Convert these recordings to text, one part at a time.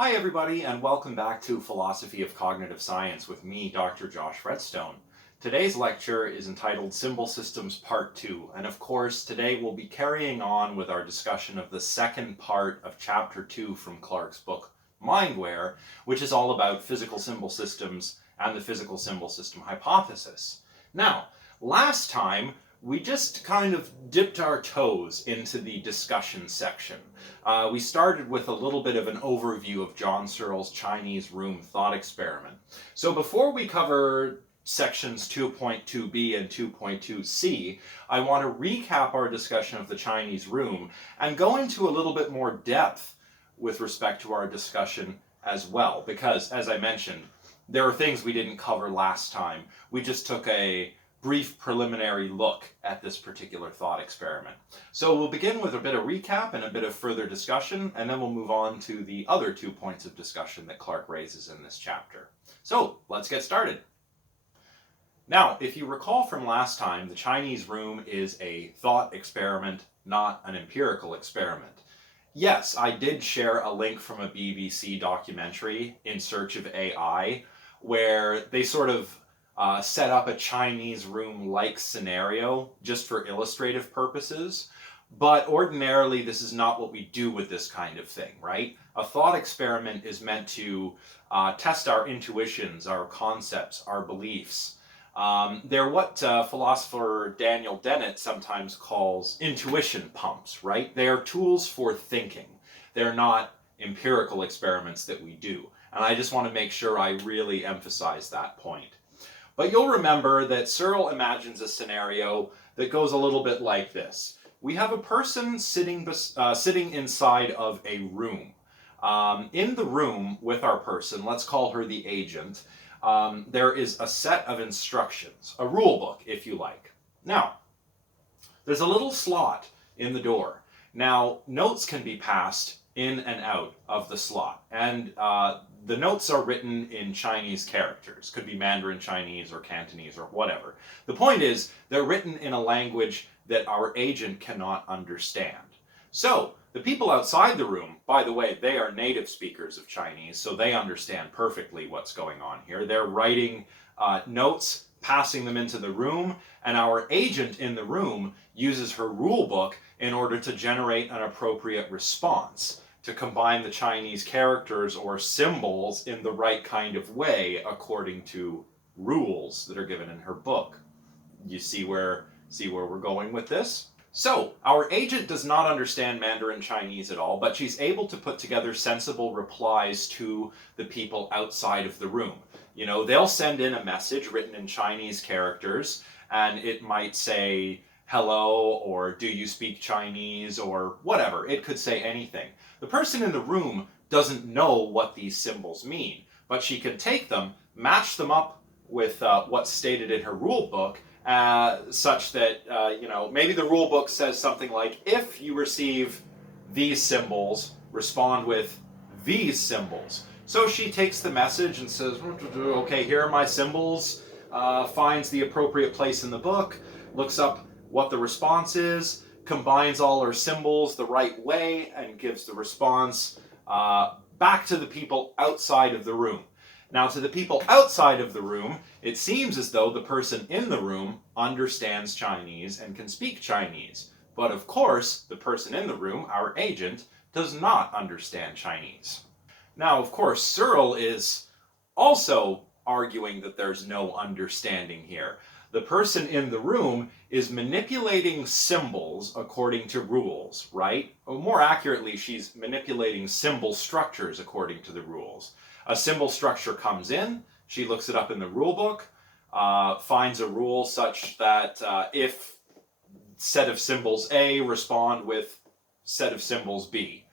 Hi everybody, and welcome back to Philosophy of Cognitive Science with me, Dr. Josh Redstone. Today's lecture is entitled Symbol Systems Part 2, and of course today we'll be carrying on with our discussion of the second part of Chapter 2 from Clarke's book Mindware, which is all about physical symbol systems and the physical symbol system hypothesis. Now, last time we just kind of dipped our toes into the discussion section. We started with a little bit of an overview of John Searle's Chinese room thought experiment. So before we cover sections 2.2b and 2.2c, I want to recap our discussion of the Chinese room and go into a little bit more depth with respect to our discussion as well, because as I mentioned, there are things we didn't cover last time. We just took a brief preliminary look at this particular thought experiment. So we'll begin with a bit of recap and a bit of further discussion, and then we'll move on to the other 2 points of discussion that Clarke raises in this chapter. So let's get started. Now, if you recall from last time, the Chinese room is a thought experiment, not an empirical experiment. Yes, I did share a link from a BBC documentary, In Search of AI, where they sort of set up a Chinese room-like scenario just for illustrative purposes, but ordinarily this is not what we do with this kind of thing, right? A thought experiment is meant to test our intuitions, our concepts, our beliefs. They're what philosopher Daniel Dennett sometimes calls intuition pumps, right? They are tools for thinking. They're not empirical experiments that we do. And I just want to make sure I really emphasize that point. But you'll remember that Searle imagines a scenario that goes a little bit like this. We have a person sitting inside of a room. In the room with our person, let's call her the agent, there is a set of instructions, a rule book, if you like. Now, there's a little slot in the door. Now, notes can be passed in and out of the slot, and the notes are written in Chinese characters. Could be Mandarin Chinese or Cantonese or whatever. The point is, they're written in a language that our agent cannot understand. So, the people outside the room, by the way, they are native speakers of Chinese, so they understand perfectly what's going on here. They're writing notes, passing them into the room, and our agent in the room uses her rule book in order to generate an appropriate response, to combine the Chinese characters or symbols in the right kind of way according to rules that are given in her book. You see where we're going with this? So, our agent does not understand Mandarin Chinese at all, but she's able to put together sensible replies to the people outside of the room. You know, they'll send in a message written in Chinese characters, and it might say, hello, or do you speak Chinese, or whatever. It could say anything. The person in the room doesn't know what these symbols mean, but she can take them, match them up with what's stated in her rule book, such that, maybe the rule book says something like, if you receive these symbols, respond with these symbols. So she takes the message and says, okay, here are my symbols, finds the appropriate place in the book, looks up what the response is, combines all her symbols the right way, and gives the response back to the people outside of the room. Now, to the people outside of the room, it seems as though the person in the room understands Chinese and can speak Chinese. But of course, the person in the room, our agent, does not understand Chinese. Now, of course, Searle is also arguing that there's no understanding here. The person in the room is manipulating symbols according to rules, right? Or more accurately, she's manipulating symbol structures according to the rules. A symbol structure comes in, she looks it up in the rule book, finds a rule such that if set of symbols A respond with set of symbols B.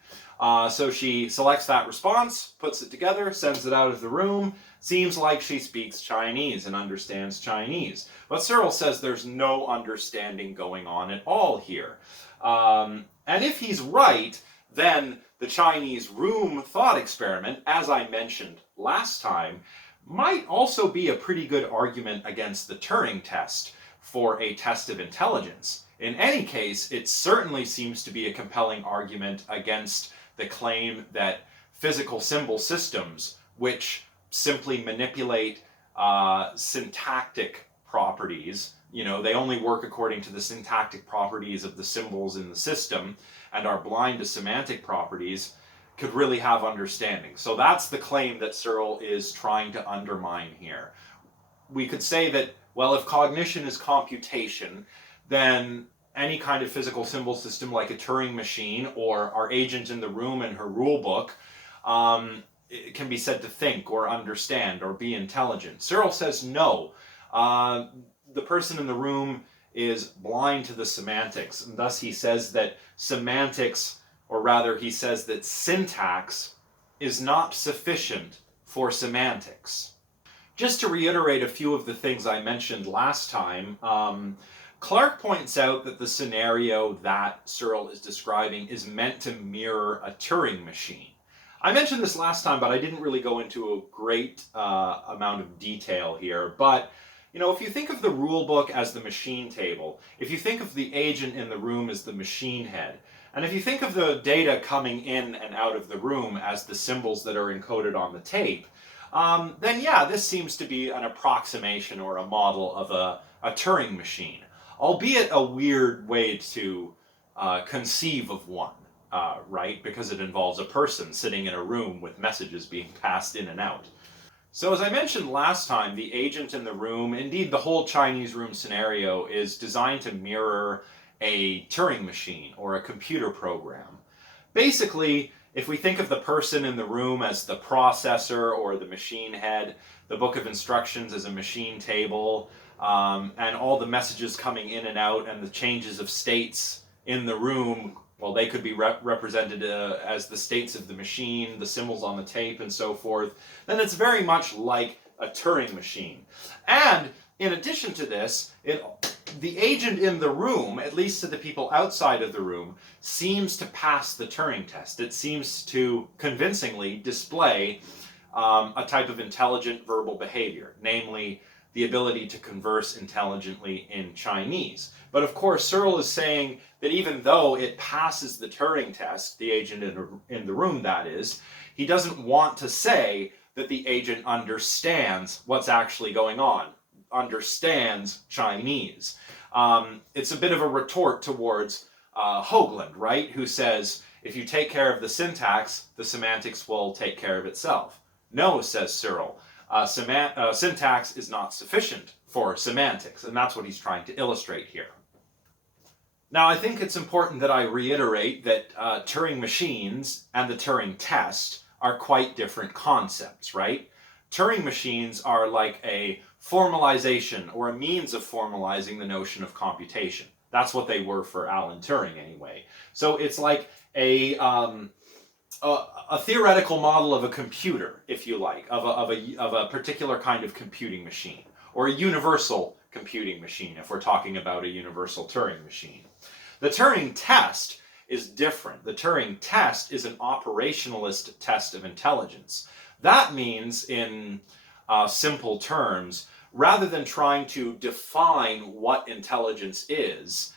So she selects that response, puts it together, sends it out of the room. Seems like she speaks Chinese and understands Chinese. But Searle says there's no understanding going on at all here. And if he's right, then the Chinese room thought experiment, as I mentioned last time, might also be a pretty good argument against the Turing test for a test of intelligence. In any case, it certainly seems to be a compelling argument against the claim that physical symbol systems which simply manipulate syntactic properties. You know, they only work according to the syntactic properties of the symbols in the system and are blind to semantic properties, could really have understanding. So that's the claim that Searle is trying to undermine here. We could say that, well, if cognition is computation, then any kind of physical symbol system like a Turing machine or our agent in the room and her rule book it can be said to think or understand or be intelligent. Searle says no. The person in the room is blind to the semantics, and thus he says that semantics, or rather he says that syntax, is not sufficient for semantics. Just to reiterate a few of the things I mentioned last time, Clark points out that the scenario that Searle is describing is meant to mirror a Turing machine. I mentioned this last time, but I didn't really go into a great amount of detail here. But, you know, if you think of the rule book as the machine table, if you think of the agent in the room as the machine head, and if you think of the data coming in and out of the room as the symbols that are encoded on the tape, then yeah, this seems to be an approximation or a model of a Turing machine, albeit a weird way to conceive of one. Right? Because it involves a person sitting in a room with messages being passed in and out. So as I mentioned last time, the agent in the room, indeed the whole Chinese room scenario, is designed to mirror a Turing machine or a computer program. Basically, if we think of the person in the room as the processor or the machine head, the book of instructions as a machine table, and all the messages coming in and out and the changes of states in the room, well, they could be represented as the states of the machine, the symbols on the tape, and so forth, then it's very much like a Turing machine. And in addition to this, the agent in the room, at least to the people outside of the room, seems to pass the Turing test. It seems to convincingly display a type of intelligent verbal behavior, namely the ability to converse intelligently in Chinese. But of course, Searle is saying that even though it passes the Turing test, the agent in the room that is, he doesn't want to say that the agent understands what's actually going on, understands Chinese. It's a bit of a retort towards Hoagland, right? Who says, if you take care of the syntax, the semantics will take care of itself. No, says Searle. Syntax is not sufficient for semantics, and that's what he's trying to illustrate here. Now, I think it's important that I reiterate that Turing machines and the Turing test are quite different concepts, right? Turing machines are like a formalization or a means of formalizing the notion of computation. That's what they were for Alan Turing, anyway. So it's like a theoretical model of a computer, if you like, of a particular kind of computing machine, or a universal computing machine, if we're talking about a universal Turing machine. The Turing test is different. The Turing test is an operationalist test of intelligence. That means, in simple terms, rather than trying to define what intelligence is,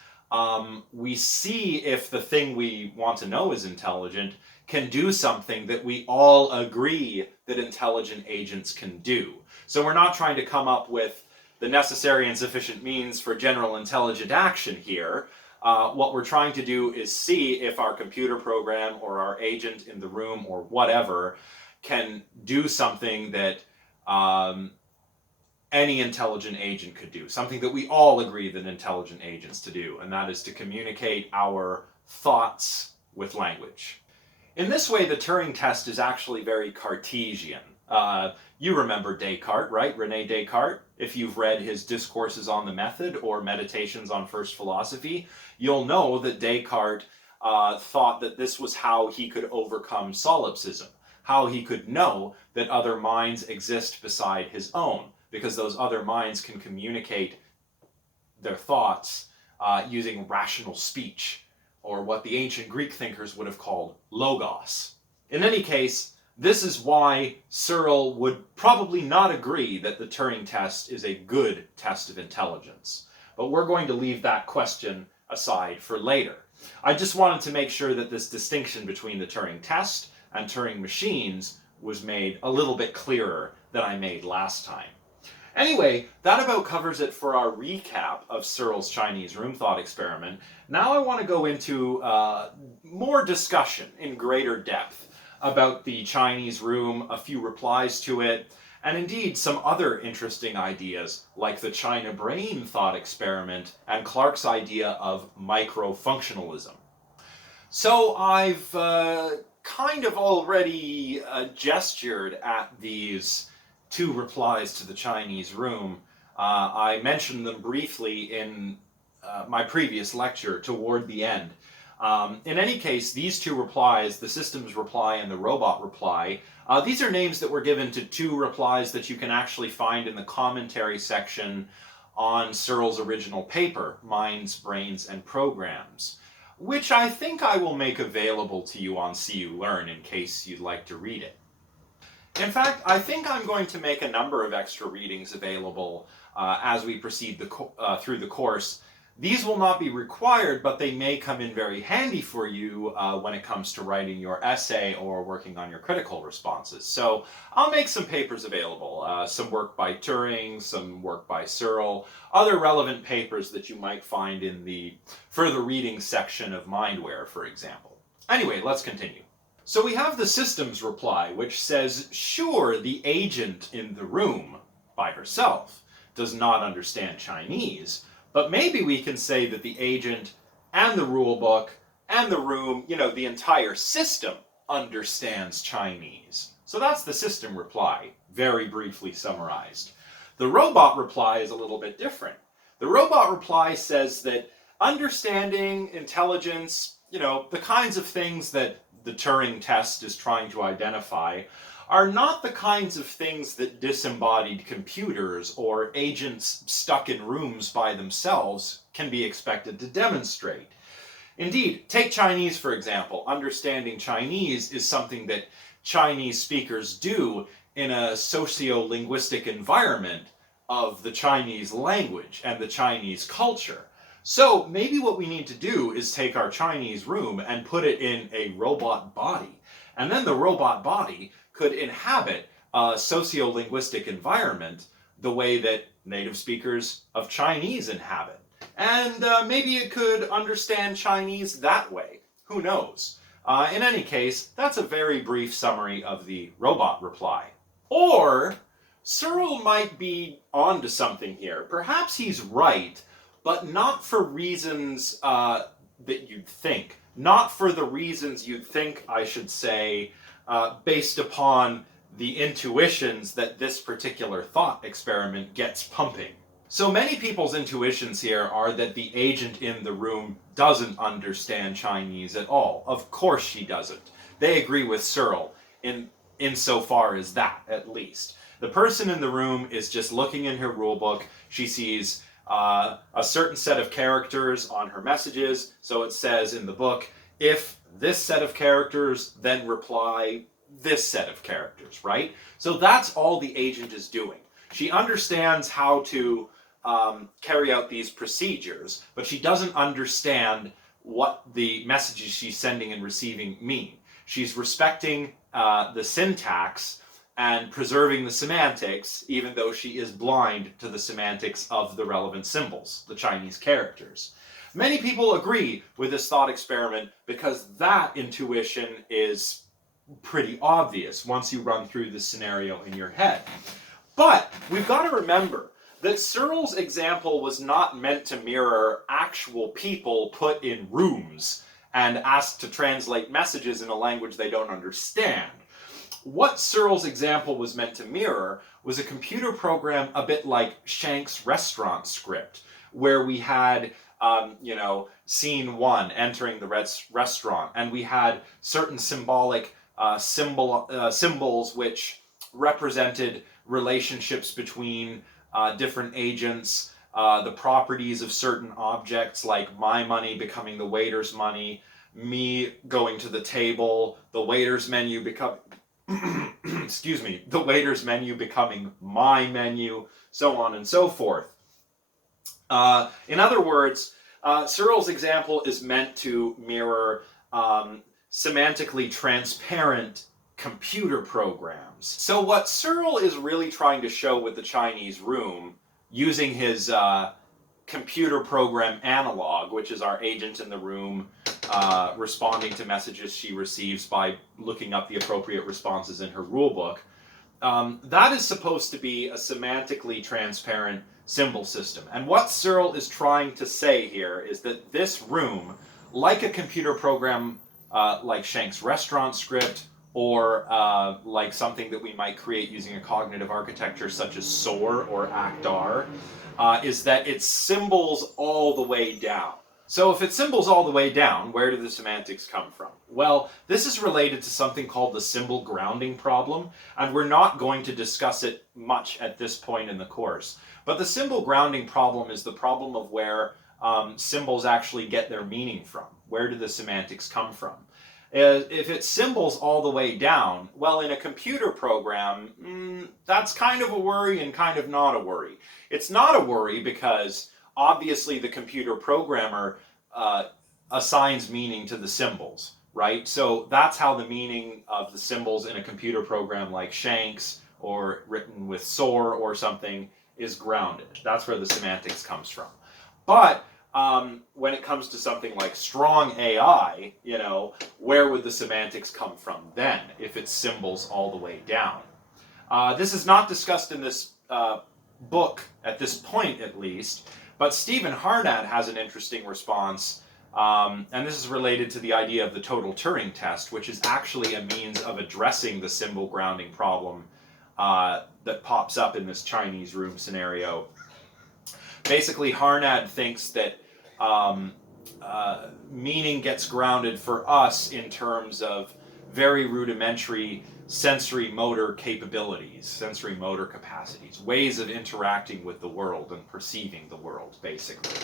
we see if the thing we want to know is intelligent can do something that we all agree that intelligent agents can do. So we're not trying to come up with the necessary and sufficient means for general intelligent action here. What we're trying to do is see if our computer program or our agent in the room or whatever can do something that any intelligent agent could do, something that we all agree that intelligent agents to do, and that is to communicate our thoughts with language. In this way, the Turing test is actually very Cartesian. You remember Descartes, right? René Descartes. If you've read his Discourses on the Method or Meditations on First Philosophy, you'll know that Descartes thought that this was how he could overcome solipsism, how he could know that other minds exist beside his own, because those other minds can communicate their thoughts using rational speech, or what the ancient Greek thinkers would have called logos. In any case, this is why Searle would probably not agree that the Turing test is a good test of intelligence. But we're going to leave that question aside for later. I just wanted to make sure that this distinction between the Turing test and Turing machines was made a little bit clearer than I made last time. Anyway, that about covers it for our recap of Searle's Chinese room thought experiment. Now I want to go into more discussion in greater depth about the Chinese room, a few replies to it, and indeed some other interesting ideas like the China brain thought experiment and Clarke's idea of micro-functionalism. So I've kind of already gestured at these two replies to the Chinese room. I mentioned them briefly in my previous lecture toward the end. In any case, these two replies, the systems reply and the robot reply, these are names that were given to two replies that you can actually find in the commentary section on Searle's original paper, Minds, Brains, and Programs, which I think I will make available to you on CU Learn in case you'd like to read it. In fact, I think I'm going to make a number of extra readings available as we proceed through the course. These will not be required, but they may come in very handy for you when it comes to writing your essay or working on your critical responses. So I'll make some papers available, some work by Turing, some work by Searle, other relevant papers that you might find in the further reading section of Mindware, for example. Anyway, let's continue. So we have the systems reply, which says, sure, the agent in the room by herself does not understand Chinese, but maybe we can say that the agent and the rulebook and the room, the entire system understands Chinese. So that's the system reply, very briefly summarized. The robot reply is a little bit different. The robot reply says that understanding, intelligence, the kinds of things that the Turing test is trying to identify are not the kinds of things that disembodied computers or agents stuck in rooms by themselves can be expected to demonstrate. Indeed, take Chinese for example. Understanding Chinese is something that Chinese speakers do in a socio-linguistic environment of the Chinese language and the Chinese culture. So maybe what we need to do is take our Chinese room and put it in a robot body. And then the robot body could inhabit a socio-linguistic environment the way that native speakers of Chinese inhabit. And maybe it could understand Chinese that way. Who knows? In any case, that's a very brief summary of the robot reply. Or Searle might be onto something here. Perhaps he's right, but not for reasons that you'd think. Not for the reasons you'd think, I should say, based upon the intuitions that this particular thought experiment gets pumping. So many people's intuitions here are that the agent in the room doesn't understand Chinese at all. Of course she doesn't. They agree with Searle insofar as that, at least. The person in the room is just looking in her rulebook. She sees a certain set of characters on her messages. So it says in the book, if this set of characters, then reply this set of characters, right? So that's all the agent is doing. She understands how to carry out these procedures, but she doesn't understand what the messages she's sending and receiving mean. She's respecting the syntax and preserving the semantics, even though she is blind to the semantics of the relevant symbols, the Chinese characters. Many people agree with this thought experiment because that intuition is pretty obvious once you run through the scenario in your head. But we've got to remember that Searle's example was not meant to mirror actual people put in rooms and asked to translate messages in a language they don't understand. What Searle's example was meant to mirror was a computer program a bit like Shank's restaurant script, where we had, scene one, entering the restaurant, and we had certain symbolic symbols which represented relationships between different agents, the properties of certain objects, like my money becoming the waiter's money, me going to the table, the waiter's menu the waiter's menu becoming my menu, so on and so forth. In other words, Searle's example is meant to mirror semantically transparent computer programs. So what Searle is really trying to show with the Chinese room, using his computer program analog, which is our agent in the room responding to messages she receives by looking up the appropriate responses in her rulebook, that is supposed to be a semantically transparent symbol system. And what Searle is trying to say here is that this room, like a computer program like Shank's restaurant script, or like something that we might create using a cognitive architecture such as SOAR or ACT-R, is that it symbols all the way down. So if it symbols all the way down, where do the semantics come from? Well, this is related to something called the symbol grounding problem, and we're not going to discuss it much at this point in the course. But the symbol grounding problem is the problem of where symbols actually get their meaning from. Where do the semantics come from? If it symbols all the way down, well, in a computer program, that's kind of a worry and kind of not a worry. It's not a worry because obviously the computer programmer assigns meaning to the symbols, right? So that's how the meaning of the symbols in a computer program like Shank's or written with SOAR or something is grounded. That's where the semantics comes from. But when it comes to something like strong AI, where would the semantics come from then if it symbols all the way down? This is not discussed in this book at this point, at least, but Stephen Harnad has an interesting response, and this is related to the idea of the total Turing test, which is actually a means of addressing the symbol grounding problem that pops up in this Chinese room scenario. Basically, Harnad thinks that meaning gets grounded for us in terms of very rudimentary sensory motor capabilities, sensory motor capacities, ways of interacting with the world and perceiving the world, basically.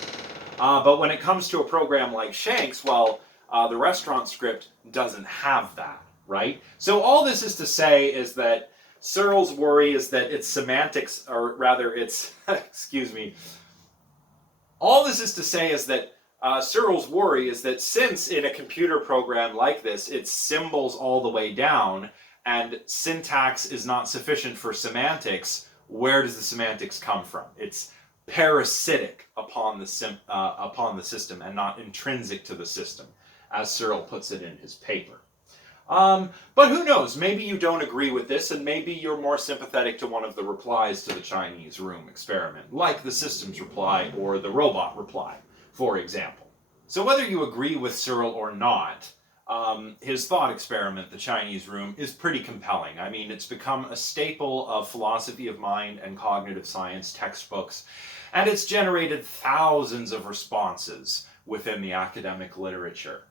But when it comes to a program like Shank's, well, the restaurant script doesn't have that, right? So all this is to say is that Searle's worry is that its semantics, or rather its, excuse me, all this is to say is that Searle's worry is that since in a computer program like this, it symbols all the way down and syntax is not sufficient for semantics, where does the semantics come from? It's parasitic upon the system and not intrinsic to the system, as Searle puts it in his paper. But who knows, maybe you don't agree with this, and maybe you're more sympathetic to one of the replies to the Chinese room experiment, like the systems reply or the robot reply, for example. So whether you agree with Searle or not, his thought experiment, the Chinese room, is pretty compelling. I mean, it's become a staple of philosophy of mind and cognitive science textbooks, and it's generated thousands of responses within the academic literature.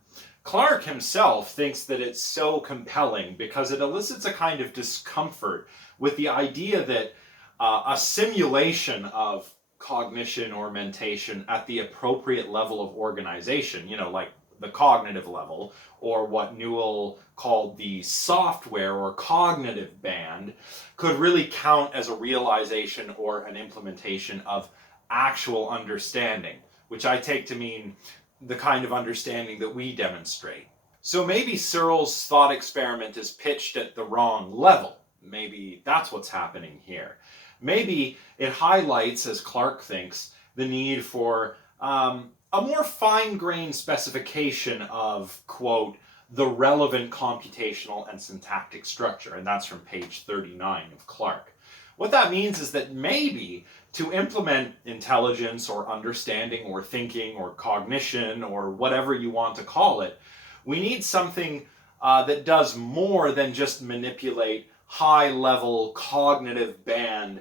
Clark himself thinks that it's so compelling because it elicits a kind of discomfort with the idea that a simulation of cognition or mentation at the appropriate level of organization, like the cognitive level, or what Newell called the software or cognitive band, could really count as a realization or an implementation of actual understanding, which I take to mean the kind of understanding that we demonstrate. So maybe Searle's thought experiment is pitched at the wrong level. Maybe that's what's happening here. Maybe it highlights, as Clark thinks, the need for a more fine-grained specification of, quote, the relevant computational and syntactic structure, and that's from page 39 of Clark. What that means is that maybe to implement intelligence or understanding or thinking or cognition or whatever you want to call it, we need something that does more than just manipulate high-level cognitive band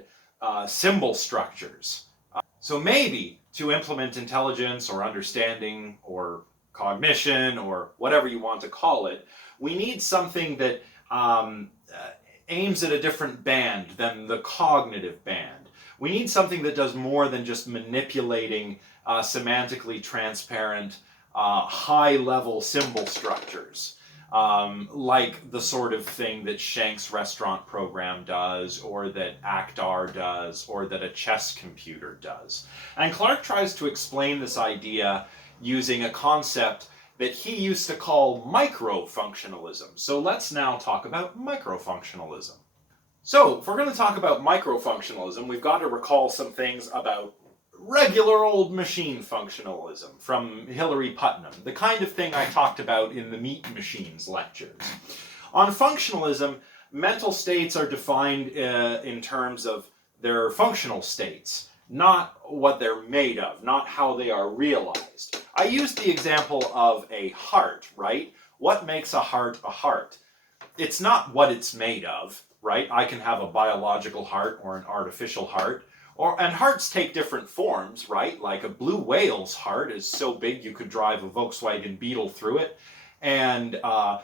symbol structures. So maybe to implement intelligence or understanding or cognition or whatever you want to call it, we need something that aims at a different band than the cognitive band. We need something that does more than just manipulating semantically transparent, high-level symbol structures, like the sort of thing that Shank's restaurant program does, or that ACT-R does, or that a chess computer does. And Clark tries to explain this idea using a concept that he used to call microfunctionalism. So let's now talk about microfunctionalism. So if we're going to talk about microfunctionalism, we've got to recall some things about regular old machine functionalism from Hilary Putnam, the kind of thing I talked about in the Meat Machines lectures. On functionalism, mental states are defined in terms of their functional states, not what they're made of, not how they are realized. I used the example of a heart, right? What makes a heart a heart? It's not what it's made of, right? I can have a biological heart or an artificial heart. And hearts take different forms, right? Like a blue whale's heart is so big you could drive a Volkswagen Beetle through it. And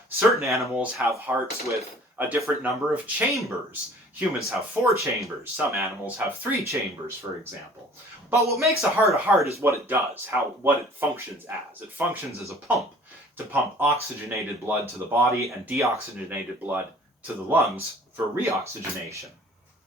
certain animals have hearts with a different number of chambers. Humans have 4 chambers. Some animals have 3 chambers, for example. But what makes a heart is what it does, what it functions as. It functions as a pump to pump oxygenated blood to the body and deoxygenated blood to the lungs for reoxygenation.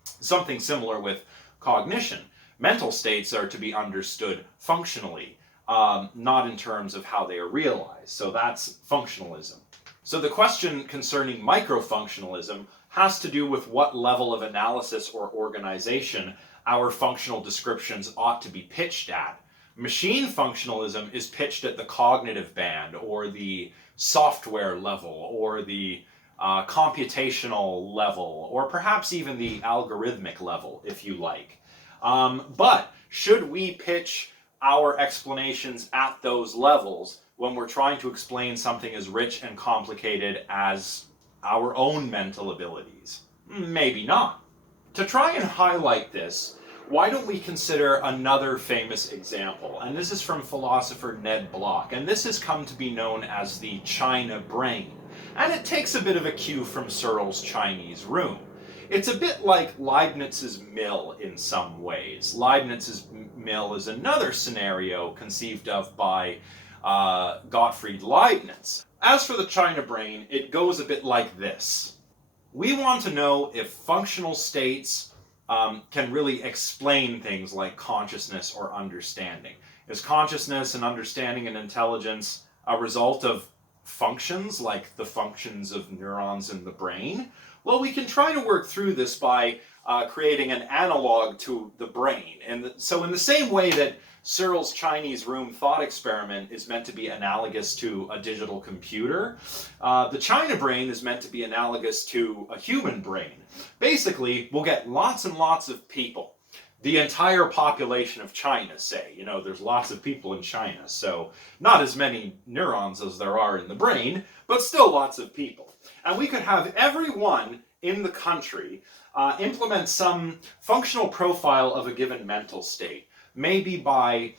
Something similar with cognition. Mental states are to be understood functionally, not in terms of how they are realized. So that's functionalism. So the question concerning microfunctionalism has to do with what level of analysis or organization our functional descriptions ought to be pitched at. Machine functionalism is pitched at the cognitive band, or the software level, or the computational level, or perhaps even the algorithmic level, if you like. But should we pitch our explanations at those levels when we're trying to explain something as rich and complicated as our own mental abilities? Maybe not. To try and highlight this, why don't we consider another famous example? And this is from philosopher Ned Block, and this has come to be known as the China brain. And it takes a bit of a cue from Searle's Chinese room. It's a bit like Leibniz's mill in some ways. Leibniz's mill is another scenario conceived of by Gottfried Leibniz. As for the China brain, it goes a bit like this. We want to know if functional states can really explain things like consciousness or understanding. Is consciousness and understanding and intelligence a result of functions like the functions of neurons in the brain? Well, we can try to work through this by creating an analog to the brain. And so in the same way that Searle's Chinese room thought experiment is meant to be analogous to a digital computer, the China brain is meant to be analogous to a human brain. Basically, we'll get lots and lots of people. The entire population of China, say. You know, there's lots of people in China, so not as many neurons as there are in the brain, but still lots of people. And we could have everyone in the country implement some functional profile of a given mental state, maybe by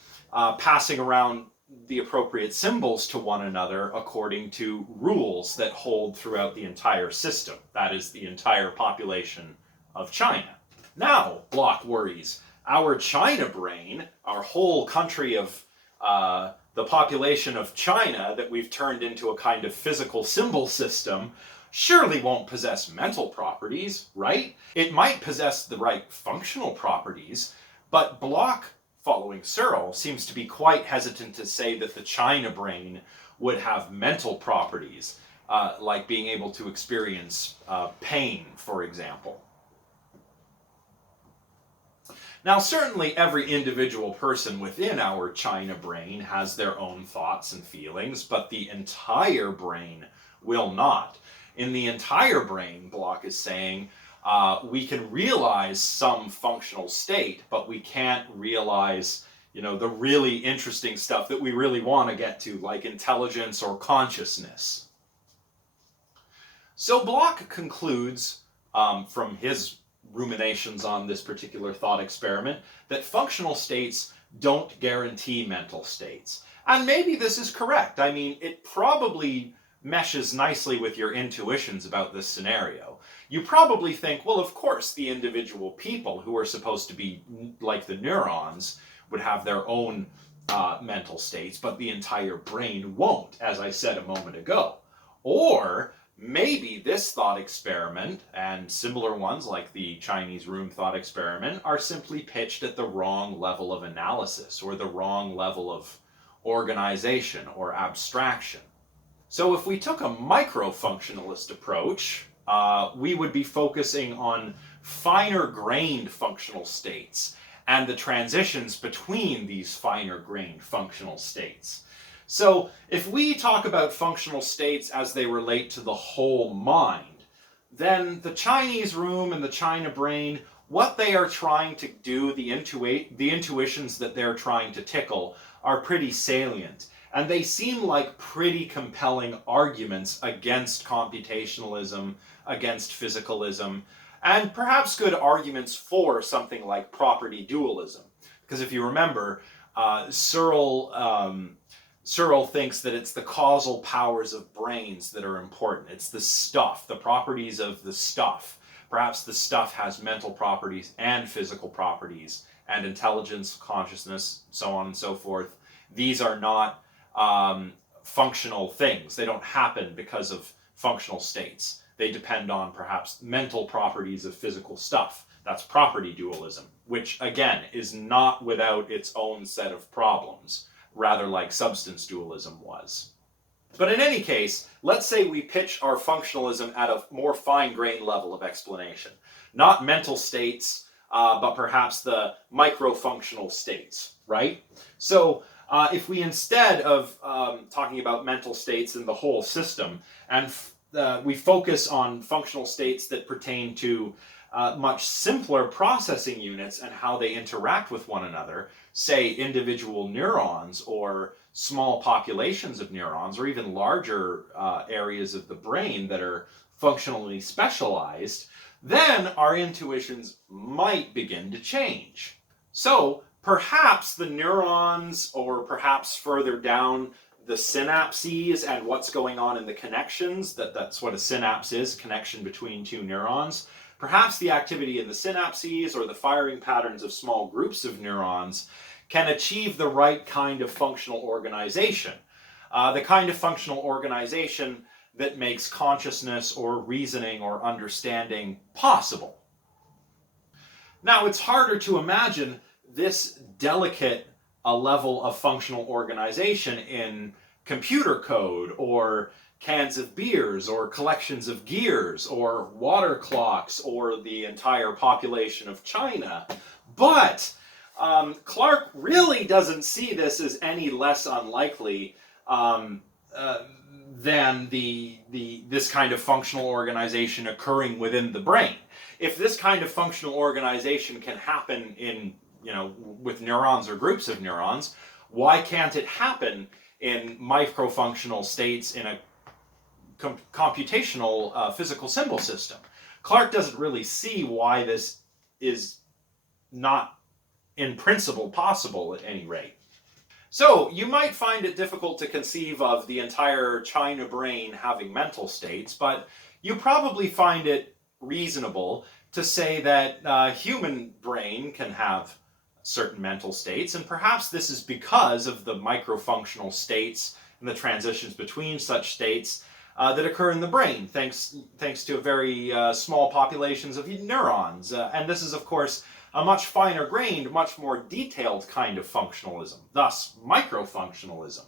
passing around the appropriate symbols to one another according to rules that hold throughout the entire system. That is, the entire population of China. Now, Block worries, our China brain, our whole country of the population of China that we've turned into a kind of physical symbol system, surely won't possess mental properties, right? It might possess the right functional properties, but Block, following Searle, seems to be quite hesitant to say that the China brain would have mental properties, like being able to experience pain, for example. Now, certainly every individual person within our China brain has their own thoughts and feelings, but the entire brain will not. In the entire brain, Block is saying, we can realize some functional state, but we can't realize, the really interesting stuff that we really want to get to, like intelligence or consciousness. So Block concludes from his ruminations on this particular thought experiment that functional states don't guarantee mental states. And maybe this is correct. I mean, it probably meshes nicely with your intuitions about this scenario. You probably think, well, of course, the individual people who are supposed to be like the neurons would have their own mental states, but the entire brain won't, as I said a moment ago. Or maybe this thought experiment, and similar ones like the Chinese room thought experiment, are simply pitched at the wrong level of analysis, or the wrong level of organization or abstraction. So if we took a micro-functionalist approach, we would be focusing on finer-grained functional states and the transitions between these finer-grained functional states. So if we talk about functional states as they relate to the whole mind, then the Chinese room and the China brain, what they are trying to do, the intuitions that they're trying to tickle, are pretty salient. And they seem like pretty compelling arguments against computationalism, against physicalism, and perhaps good arguments for something like property dualism. Because if you remember, Searle thinks that it's the causal powers of brains that are important. It's the stuff, the properties of the stuff. Perhaps the stuff has mental properties and physical properties, and intelligence, consciousness, so on and so forth. These are not functional things. They don't happen because of functional states. They depend on perhaps mental properties of physical stuff. That's property dualism, which again is not without its own set of problems, rather like substance dualism was. But in any case, let's say we pitch our functionalism at a more fine-grained level of explanation. Not mental states, but perhaps the micro-functional states, right? So if we, instead of talking about mental states in the whole system, and we focus on functional states that pertain to much simpler processing units and how they interact with one another, say individual neurons or small populations of neurons, or even larger areas of the brain that are functionally specialized, then our intuitions might begin to change. So perhaps the neurons, or perhaps further down the synapses and what's going on in the connections, that's what a synapse is, connection between two neurons. Perhaps the activity in the synapses or the firing patterns of small groups of neurons can achieve the right kind of functional organization. The kind of functional organization that makes consciousness or reasoning or understanding possible. Now, it's harder to imagine this delicate a level of functional organization in computer code, or cans of beers, or collections of gears, or water clocks, or the entire population of China. But Clark really doesn't see this as any less unlikely than this kind of functional organization occurring within the brain. If this kind of functional organization can happen in, with neurons or groups of neurons, why can't it happen in microfunctional states in a computational physical symbol system? Clark doesn't really see why this is not in principle possible at any rate. So you might find it difficult to conceive of the entire China brain having mental states, but you probably find it reasonable to say that human brain can have certain mental states, and perhaps this is because of the microfunctional states and the transitions between such states that occur in the brain, thanks to very small populations of neurons. And this is, of course, a much finer grained, much more detailed kind of functionalism, thus microfunctionalism.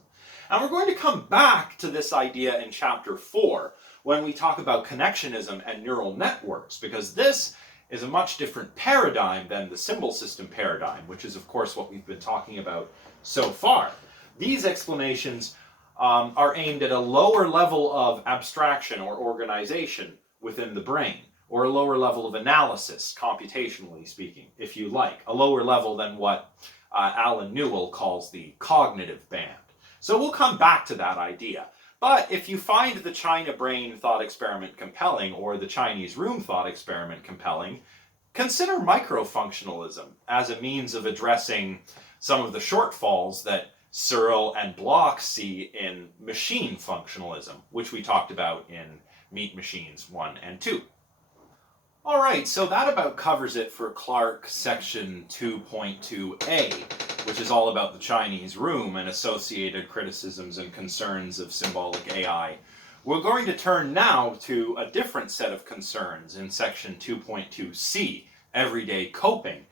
And we're going to come back to this idea in chapter 4 when we talk about connectionism and neural networks, because this is a much different paradigm than the symbol system paradigm, which is, of course, what we've been talking about so far. These explanations are aimed at a lower level of abstraction or organization within the brain, or a lower level of analysis, computationally speaking, if you like, a lower level than what Alan Newell calls the cognitive band. So we'll come back to that idea. But if you find the China brain thought experiment compelling, or the Chinese room thought experiment compelling, consider microfunctionalism as a means of addressing some of the shortfalls that Searle and Bloch see in machine functionalism, which we talked about in Meat Machines 1 and 2. All right, so that about covers it for Clark section 2.2a, which is all about the Chinese room and associated criticisms and concerns of symbolic AI. We're going to turn now to a different set of concerns in section 2.2c, everyday coping.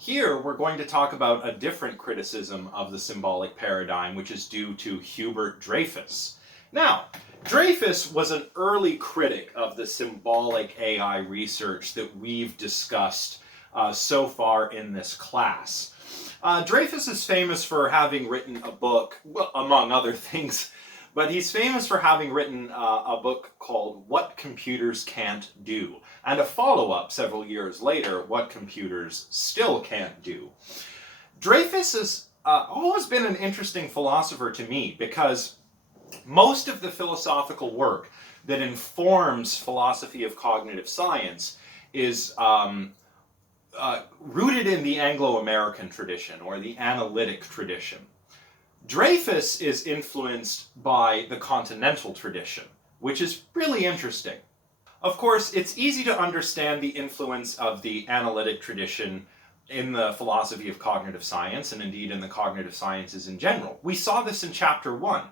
Here, we're going to talk about a different criticism of the symbolic paradigm, which is due to Hubert Dreyfus. Now, Dreyfus was an early critic of the symbolic AI research that we've discussed so far in this class. Dreyfus is famous for having written a book, well, among other things, but he's famous for having written a book called What Computers Can't Do, and a follow-up several years later, What Computers Still Can't Do. Dreyfus has always been an interesting philosopher to me because most of the philosophical work that informs philosophy of cognitive science is rooted in the Anglo-American tradition or the analytic tradition. Dreyfus is influenced by the continental tradition, which is really interesting. Of course, it's easy to understand the influence of the analytic tradition in the philosophy of cognitive science, and indeed in the cognitive sciences in general. We saw this in Chapter 1.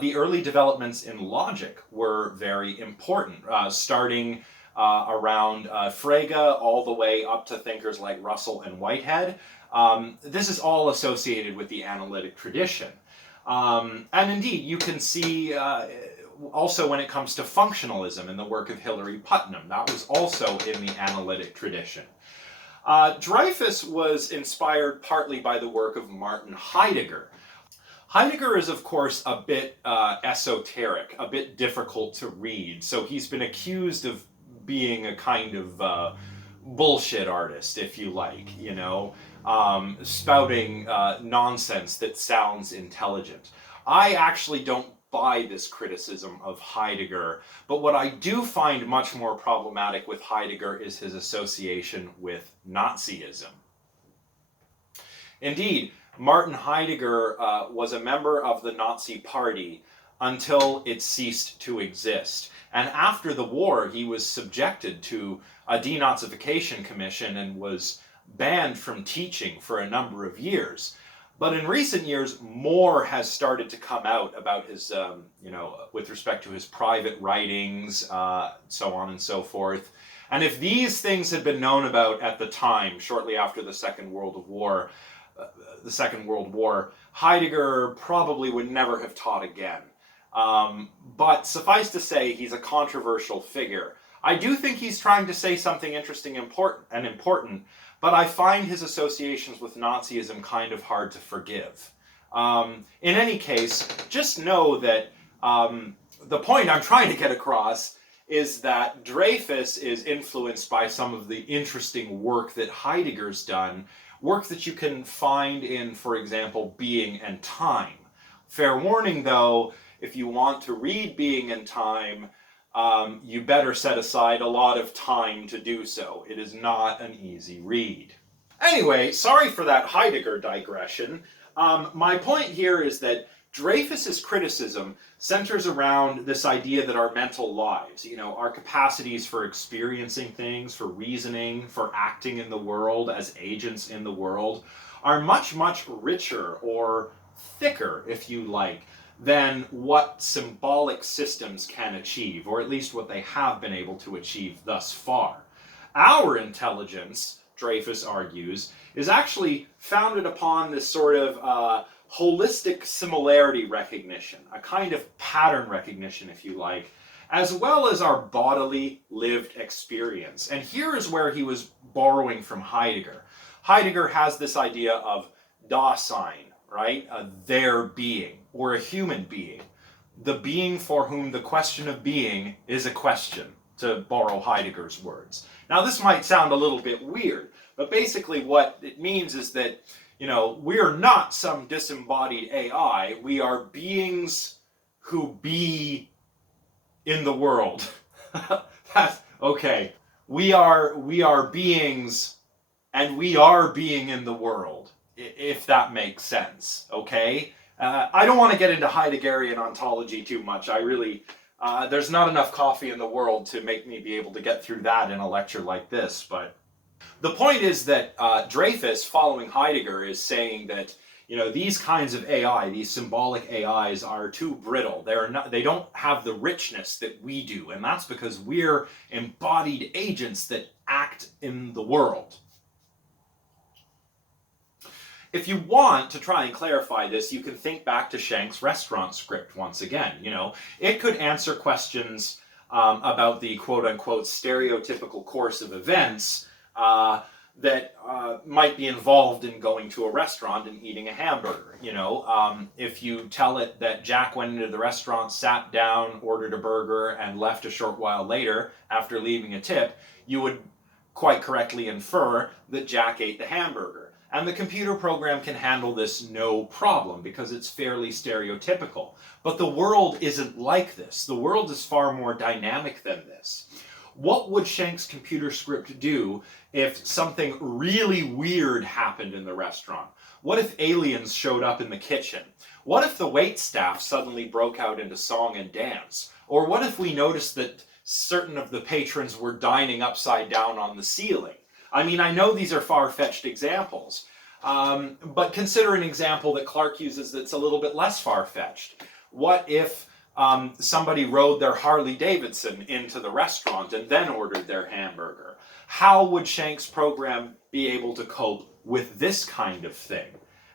The early developments in logic were very important, starting around Frege all the way up to thinkers like Russell and Whitehead. This is all associated with the analytic tradition. And indeed, you can see also when it comes to functionalism in the work of Hilary Putnam, that was also in the analytic tradition. Dreyfus was inspired partly by the work of Martin Heidegger. Heidegger is, of course, a bit esoteric, a bit difficult to read, so he's been accused of being a kind of bullshit artist, if you like, you know, spouting nonsense that sounds intelligent. I actually don't buy this criticism of Heidegger, but what I do find much more problematic with Heidegger is his association with Nazism. Indeed, Martin Heidegger was a member of the Nazi Party until it ceased to exist. And after the war, he was subjected to a denazification commission and was banned from teaching for a number of years. But in recent years, more has started to come out about his, with respect to his private writings, so on and so forth. And if these things had been known about at the time, shortly after the Second World War, Heidegger probably would never have taught again. But suffice to say, he's a controversial figure. I do think he's trying to say something interesting and important, but I find his associations with Nazism kind of hard to forgive. In any case, just know that the point I'm trying to get across is that Dreyfus is influenced by some of the interesting work that Heidegger's done, work that you can find in, for example, Being and Time. Fair warning, though, if you want to read Being and Time, you better set aside a lot of time to do so. It is not an easy read. Anyway, sorry for that Heidegger digression. My point here is that Dreyfus's criticism centers around this idea that our mental lives, our capacities for experiencing things, for reasoning, for acting in the world as agents in the world, are much, much richer or thicker, if you like, than what symbolic systems can achieve, or at least what they have been able to achieve thus far. Our intelligence, Dreyfus argues, is actually founded upon this sort of holistic similarity recognition, a kind of pattern recognition, if you like, as well as our bodily lived experience. And here is where he was borrowing from Heidegger. Heidegger has this idea of Dasein, right? Their being, or a human being. The being for whom the question of being is a question, to borrow Heidegger's words. Now, this might sound a little bit weird, but basically what it means is that, we are not some disembodied AI. We are beings who be in the world. That's okay. We are beings, and we are being in the world, if that makes sense, okay? I don't want to get into Heideggerian ontology too much. I really, there's not enough coffee in the world to make me be able to get through that in a lecture like this, but the point is that Dreyfus, following Heidegger, is saying that these kinds of AI, these symbolic AIs, are too brittle. They don't have the richness that we do, and that's because we're embodied agents that act in the world. If you want to try and clarify this, you can think back to Shank's restaurant script once again. It could answer questions about the quote-unquote stereotypical course of events that might be involved in going to a restaurant and eating a hamburger. If you tell it that Jack went into the restaurant, sat down, ordered a burger, and left a short while later after leaving a tip, you would quite correctly infer that Jack ate the hamburger. And the computer program can handle this no problem because it's fairly stereotypical. But the world isn't like this. The world is far more dynamic than this. What would Shank's computer script do if something really weird happened in the restaurant? What if aliens showed up in the kitchen? What if the waitstaff suddenly broke out into song and dance? Or what if we noticed that certain of the patrons were dining upside down on the ceiling? I mean, I know these are far-fetched examples, but consider an example that Clark uses that's a little bit less far-fetched. What if somebody rode their Harley-Davidson into the restaurant and then ordered their hamburger? How would Shank's program be able to cope with this kind of thing?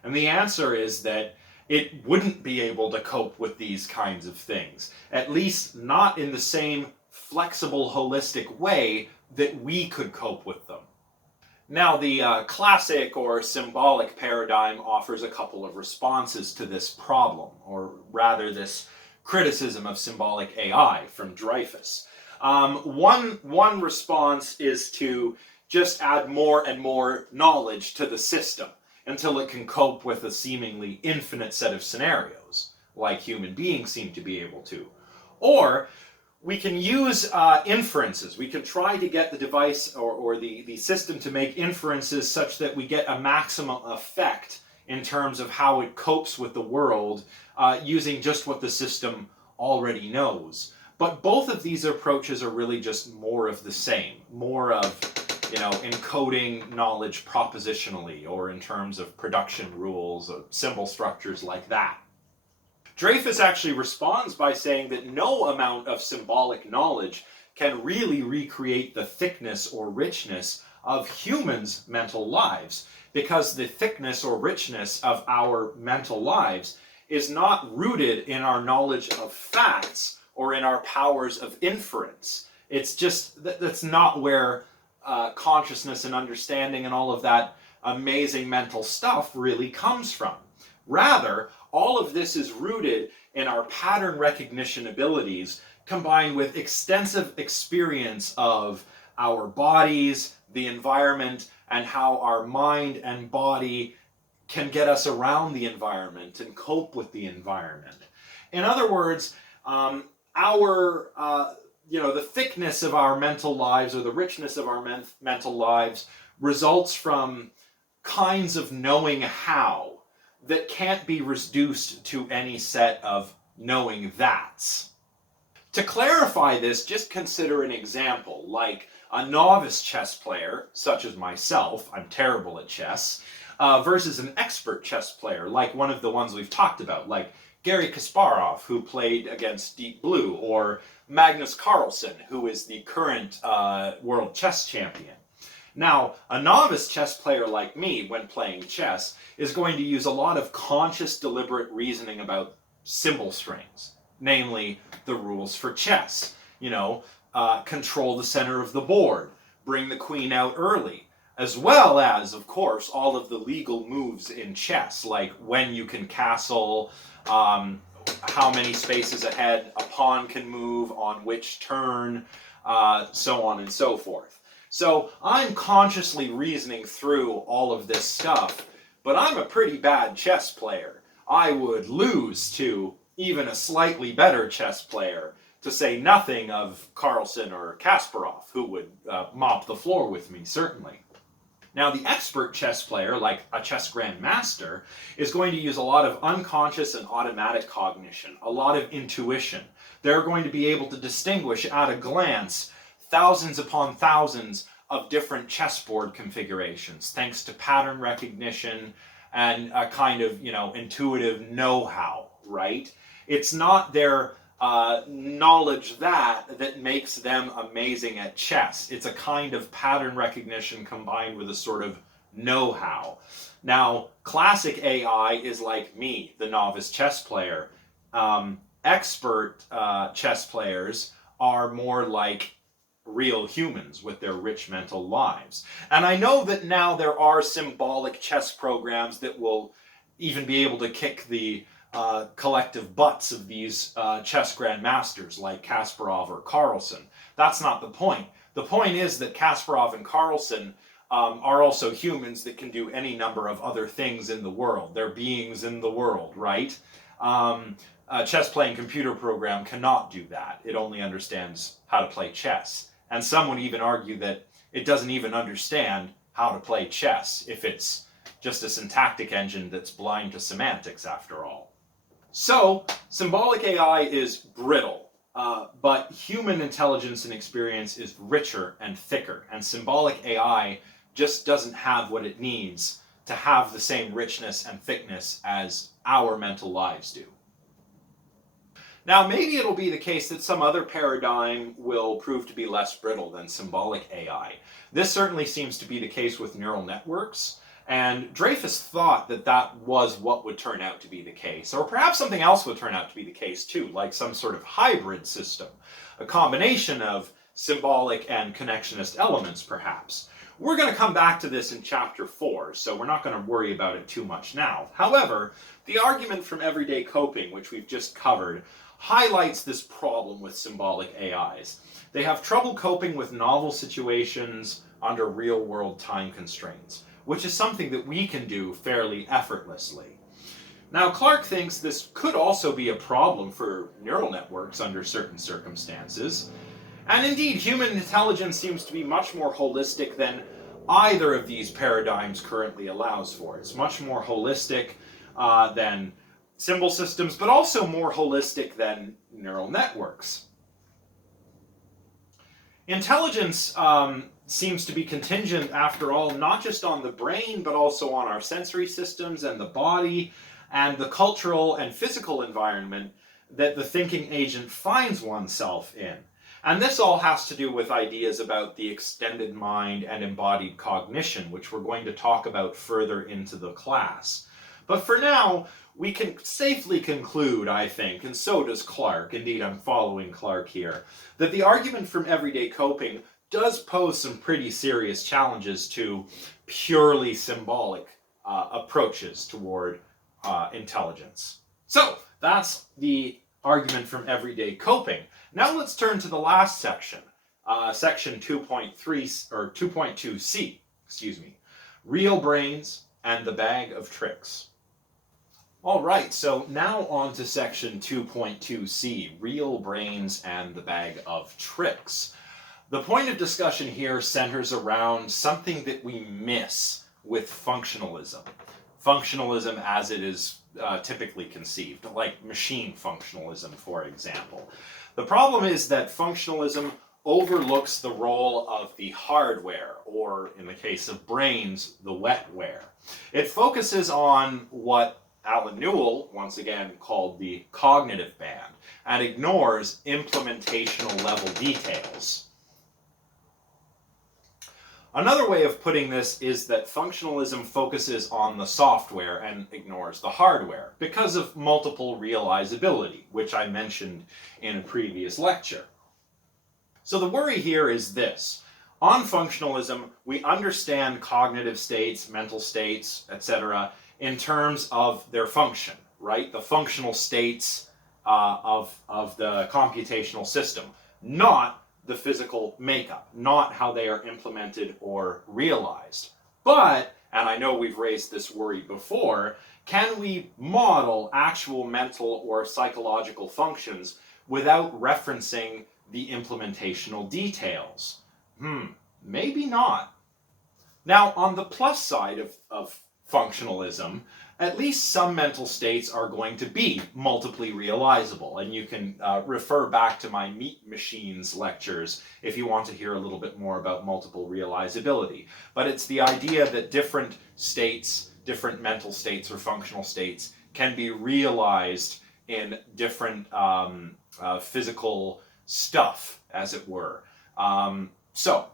And the answer is that it wouldn't be able to cope with these kinds of things, at least not in the same flexible, holistic way that we could cope with them. Now, the classic or symbolic paradigm offers a couple of responses to this problem, or rather this criticism of symbolic AI from Dreyfus. One response is to just add more and more knowledge to the system until it can cope with a seemingly infinite set of scenarios, like human beings seem to be able to. Or we can use inferences. We can try to get the device or the system to make inferences such that we get a maximum effect in terms of how it copes with the world using just what the system already knows. But both of these approaches are really just more of the same, more of encoding knowledge propositionally or in terms of production rules, symbol structures like that. Dreyfus actually responds by saying that no amount of symbolic knowledge can really recreate the thickness or richness of humans' mental lives, because the thickness or richness of our mental lives is not rooted in our knowledge of facts or in our powers of inference. It's just, that's not where consciousness and understanding and all of that amazing mental stuff really comes from. Rather, all of this is rooted in our pattern recognition abilities combined with extensive experience of our bodies, the environment, and how our mind and body can get us around the environment and cope with the environment. In other words, the thickness of our mental lives or the richness of our mental lives results from kinds of knowing how that can't be reduced to any set of knowing that's. To clarify this, just consider an example, like a novice chess player, such as myself, I'm terrible at chess, versus an expert chess player, like one of the ones we've talked about, like Garry Kasparov, who played against Deep Blue, or Magnus Carlsen, who is the current world chess champion. Now, a novice chess player like me, when playing chess, is going to use a lot of conscious, deliberate reasoning about symbol strings, namely the rules for chess. Control the center of the board, bring the queen out early, as well as, of course, all of the legal moves in chess, like when you can castle, how many spaces ahead a pawn can move, on which turn, so on and so forth. So I'm consciously reasoning through all of this stuff, but I'm a pretty bad chess player. I would lose to even a slightly better chess player, to say nothing of Carlsen or Kasparov, who would mop the floor with me, certainly. Now, the expert chess player, like a chess grandmaster, is going to use a lot of unconscious and automatic cognition, a lot of intuition. They're going to be able to distinguish at a glance thousands upon thousands of different chessboard configurations, thanks to pattern recognition and a kind of, intuitive know-how, right? It's not their knowledge that makes them amazing at chess. It's a kind of pattern recognition combined with a sort of know-how. Now, classic AI is like me, the novice chess player. Expert chess players are more like real humans with their rich mental lives. And I know that now there are symbolic chess programs that will even be able to kick the collective butts of these chess grandmasters like Kasparov or Carlsen. That's not the point. The point is that Kasparov and Carlsen are also humans that can do any number of other things in the world. They're beings in the world, right? A chess-playing computer program cannot do that. It only understands how to play chess. And some would even argue that it doesn't even understand how to play chess if it's just a syntactic engine that's blind to semantics after all. So, symbolic AI is brittle, but human intelligence and experience is richer and thicker, and symbolic AI just doesn't have what it needs to have the same richness and thickness as our mental lives do. Now, maybe it'll be the case that some other paradigm will prove to be less brittle than symbolic AI. This certainly seems to be the case with neural networks, and Dreyfus thought that that was what would turn out to be the case, or perhaps something else would turn out to be the case too, like some sort of hybrid system, a combination of symbolic and connectionist elements perhaps. We're going to come back to this in chapter 4, so we're not going to worry about it too much now. However, the argument from everyday coping, which we've just covered, highlights this problem with symbolic AIs. They have trouble coping with novel situations under real-world time constraints, which is something that we can do fairly effortlessly. Now, Clark thinks this could also be a problem for neural networks under certain circumstances. And indeed, human intelligence seems to be much more holistic than either of these paradigms currently allows for. It's much more holistic than symbol systems, but also more holistic than neural networks. Intelligence seems to be contingent, after all, not just on the brain, but also on our sensory systems and the body and the cultural and physical environment that the thinking agent finds oneself in. And this all has to do with ideas about the extended mind and embodied cognition, which we're going to talk about further into the class. But for now, we can safely conclude, I think, and so does Clark, indeed I'm following Clark here, that the argument from everyday coping does pose some pretty serious challenges to purely symbolic approaches toward intelligence. So, that's the argument from everyday coping. Now let's turn to the last section, section 2.3, or 2.2c, excuse me, real brains and the bag of tricks. All right, so now on to section 2.2c, real brains and the bag of tricks. The point of discussion here centers around something that we miss with functionalism. Functionalism as it is typically conceived, like machine functionalism, for example. The problem is that functionalism overlooks the role of the hardware, or in the case of brains, the wetware. It focuses on what Alan Newell, once again, called the cognitive band, and ignores implementational level details. Another way of putting this is that functionalism focuses on the software and ignores the hardware because of multiple realizability, which I mentioned in a previous lecture. So the worry here is this. On functionalism, we understand cognitive states, mental states, etc., in terms of their function, right? The functional states of the computational system, not the physical makeup, not how they are implemented or realized. But, and I know we've raised this worry before, can we model actual mental or psychological functions without referencing the implementational details? Maybe not. Now, on the plus side of functionalism, at least some mental states are going to be multiply realizable, and you can refer back to my meat machines lectures if you want to hear a little bit more about multiple realizability. But it's the idea that different states, different mental states or functional states can be realized in different physical stuff, as it were. So,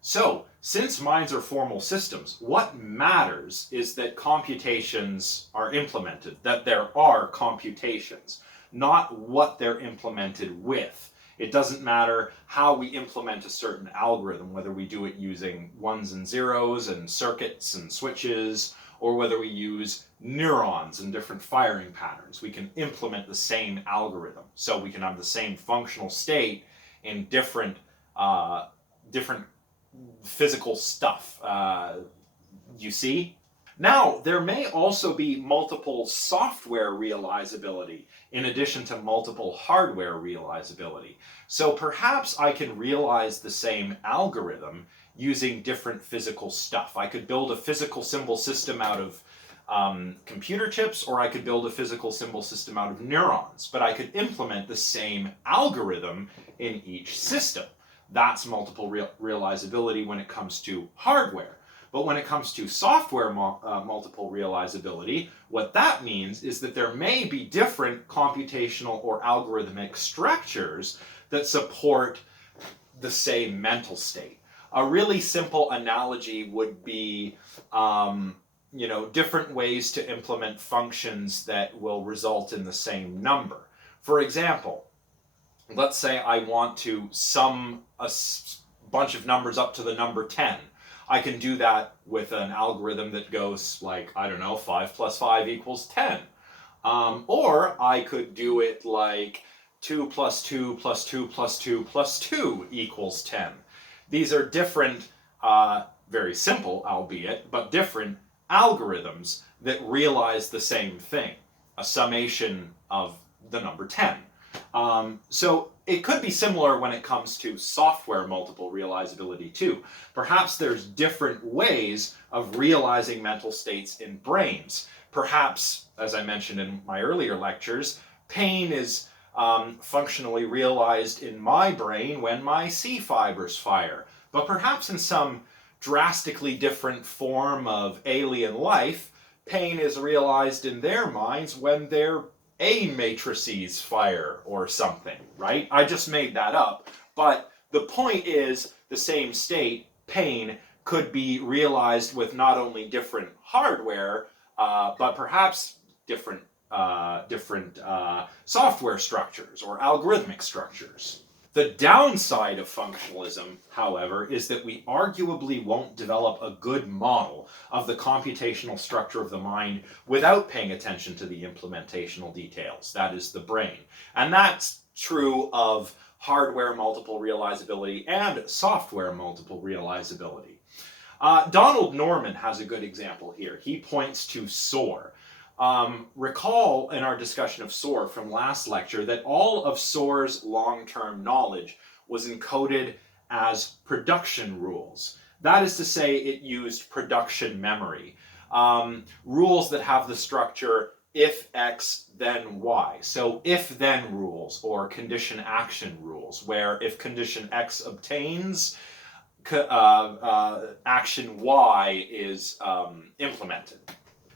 So, since minds are formal systems, what matters is that computations are implemented, that there are computations, not what they're implemented with. It doesn't matter how we implement a certain algorithm, whether we do it using ones and zeros and circuits and switches, or whether we use neurons and different firing patterns. We can implement the same algorithm. So we can have the same functional state in different physical stuff. You see? Now, there may also be multiple software realizability in addition to multiple hardware realizability. So perhaps I can realize the same algorithm using different physical stuff. I could build a physical symbol system out of computer chips, or I could build a physical symbol system out of neurons, but I could implement the same algorithm in each system. That's multiple realizability when it comes to hardware. But when it comes to software multiple realizability, what that means is that there may be different computational or algorithmic structures that support the same mental state. A really simple analogy would be, different ways to implement functions that will result in the same number. For example, let's say I want to sum a bunch of numbers up to the number 10. I can do that with an algorithm that goes like, 5 plus 5 equals 10. Or I could do it like 2 plus 2 plus 2 plus 2 plus 2 equals 10. These are different, very simple, albeit, but different algorithms that realize the same thing, a summation of the number 10. So it could be similar when it comes to software multiple realizability too. Perhaps there's different ways of realizing mental states in brains. Perhaps, as I mentioned in my earlier lectures, pain is functionally realized in my brain when my C fibers fire. But perhaps in some drastically different form of alien life, pain is realized in their minds when their A matrices fire or something, right? I just made that up. But the point is, the same state, pain, could be realized with not only different hardware, but perhaps different software structures or algorithmic structures. The downside of functionalism, however, is that we arguably won't develop a good model of the computational structure of the mind without paying attention to the implementational details, that is, the brain. And that's true of hardware multiple realizability and software multiple realizability. Donald Norman has a good example here. He points to Searle. Recall in our discussion of Searle from last lecture that all of Searle's long-term knowledge was encoded as production rules. That is to say, it used production memory. Rules that have the structure if X, then Y. So if-then rules or condition-action rules, where if condition X obtains, action Y is implemented.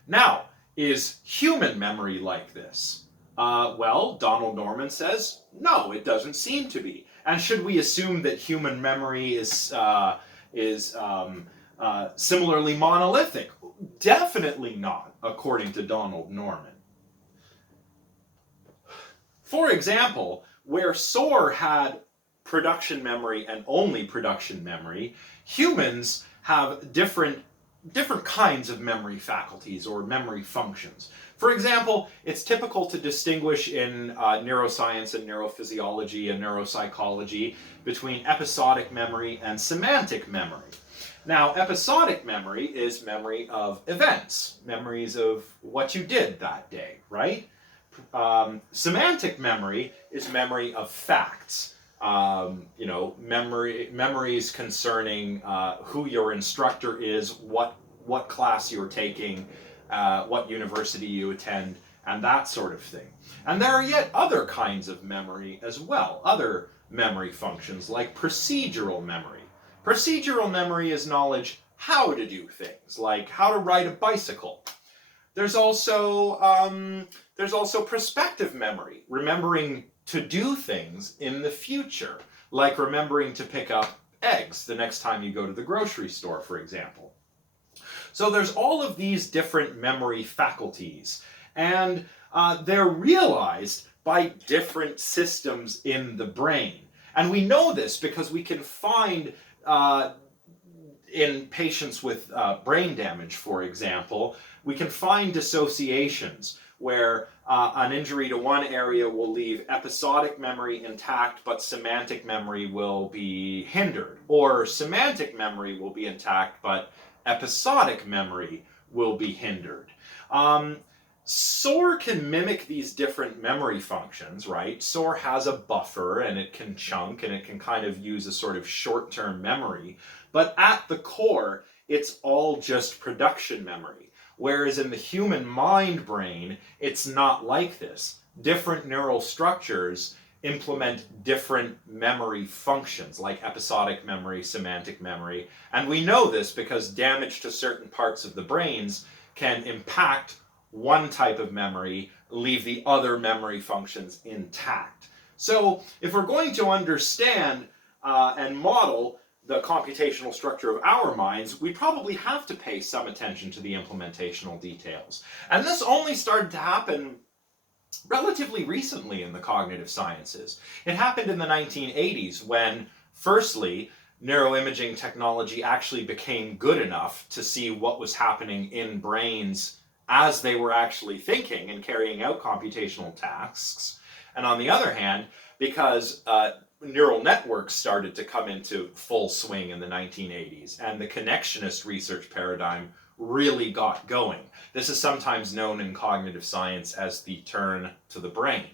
Now, is human memory like this? Well, Donald Norman says, no, it doesn't seem to be. And should we assume that human memory is similarly monolithic? Definitely not, according to Donald Norman. For example, where Searle had production memory and only production memory, humans have different kinds of memory faculties or memory functions. For example, it's typical to distinguish in neuroscience and neurophysiology and neuropsychology between episodic memory and semantic memory. Now, episodic memory is memory of events, memories of what you did that day, right? Semantic memory is memory of facts. Memories concerning who your instructor is, what class you're taking, what university you attend, and that sort of thing. And there are yet other kinds of memory as well, other memory functions like procedural memory. Procedural memory is knowledge how to do things, like how to ride a bicycle. There's also prospective memory, remembering to do things in the future, like remembering to pick up eggs the next time you go to the grocery store, for example. So there's all of these different memory faculties, and they're realized by different systems in the brain. And we know this because we can find in patients with brain damage, for example, we can find dissociations where an injury to one area will leave episodic memory intact, but semantic memory will be hindered. Or semantic memory will be intact, but episodic memory will be hindered. SOAR can mimic these different memory functions, right? SOAR has a buffer and it can chunk and it can kind of use a sort of short-term memory, but at the core, it's all just production memory. Whereas in the human mind brain, it's not like this. Different neural structures implement different memory functions, like episodic memory, semantic memory. And we know this because damage to certain parts of the brains can impact one type of memory, leave the other memory functions intact. So if we're going to understand and model the computational structure of our minds, we probably have to pay some attention to the implementational details. And this only started to happen relatively recently in the cognitive sciences. It happened in the 1980s when, firstly, neuroimaging technology actually became good enough to see what was happening in brains as they were actually thinking and carrying out computational tasks. And on the other hand, because neural networks started to come into full swing in the 1980s, and the connectionist research paradigm really got going. This is sometimes known in cognitive science as the turn to the brain.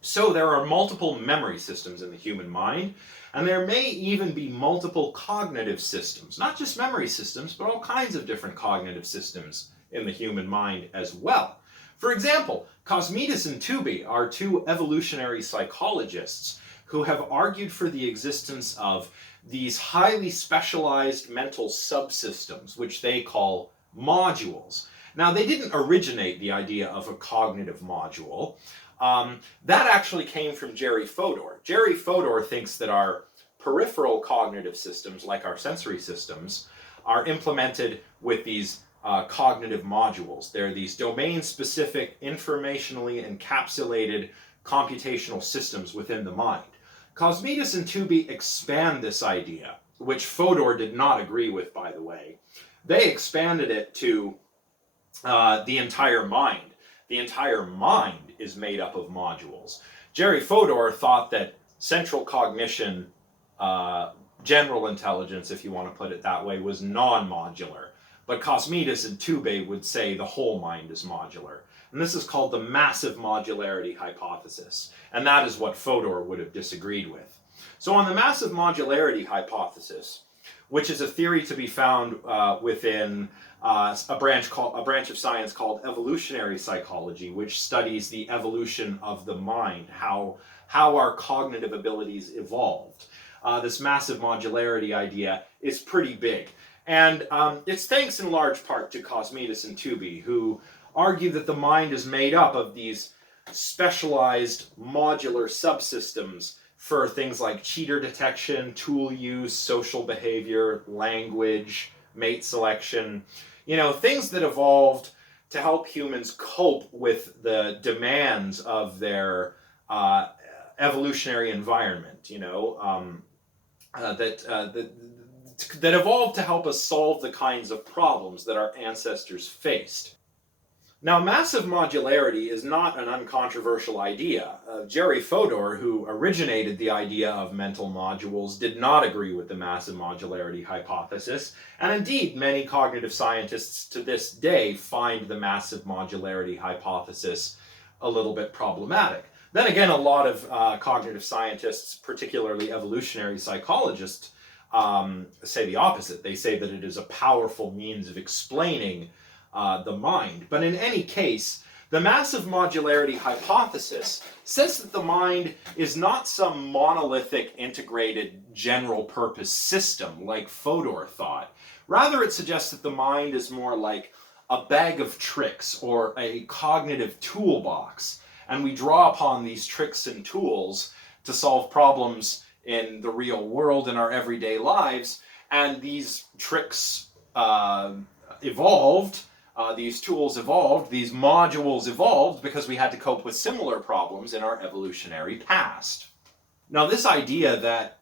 So there are multiple memory systems in the human mind, and there may even be multiple cognitive systems, not just memory systems, but all kinds of different cognitive systems in the human mind as well. For example, Kosmides and Tooby are two evolutionary psychologists who have argued for the existence of these highly specialized mental subsystems, which they call modules. Now, they didn't originate the idea of a cognitive module. That actually came from Jerry Fodor. Jerry Fodor thinks that our peripheral cognitive systems, like our sensory systems, are implemented with these cognitive modules. They're these domain-specific, informationally encapsulated computational systems within the mind. Kosmides and Tooby expand this idea, which Fodor did not agree with, by the way. They expanded it to the entire mind. The entire mind is made up of modules. Jerry Fodor thought that central cognition, general intelligence, if you want to put it that way, was non-modular. But Kosmides and Tooby would say the whole mind is modular. And this is called the massive modularity hypothesis. And that is what Fodor would have disagreed with. So on the massive modularity hypothesis, which is a theory to be found within a branch of science called evolutionary psychology, which studies the evolution of the mind, how our cognitive abilities evolved. This massive modularity idea is pretty big. And it's thanks in large part to Kosmides and Tooby, who argue that the mind is made up of these specialized modular subsystems for things like cheater detection, tool use, social behavior, language, mate selection. You know, things that evolved to help humans cope with the demands of their evolutionary environment, you know, that evolved to help us solve the kinds of problems that our ancestors faced. Now, massive modularity is not an uncontroversial idea. Jerry Fodor, who originated the idea of mental modules, did not agree with the massive modularity hypothesis, and indeed, many cognitive scientists to this day find the massive modularity hypothesis a little bit problematic. Then again, a lot of cognitive scientists, particularly evolutionary psychologists, say the opposite. They say that it is a powerful means of explaining the mind. But in any case, the massive modularity hypothesis says that the mind is not some monolithic, integrated, general-purpose system like Fodor thought. Rather, it suggests that the mind is more like a bag of tricks or a cognitive toolbox, and we draw upon these tricks and tools to solve problems in the real world in our everyday lives, and these tricks evolved, these tools evolved, these modules evolved because we had to cope with similar problems in our evolutionary past. Now, this idea that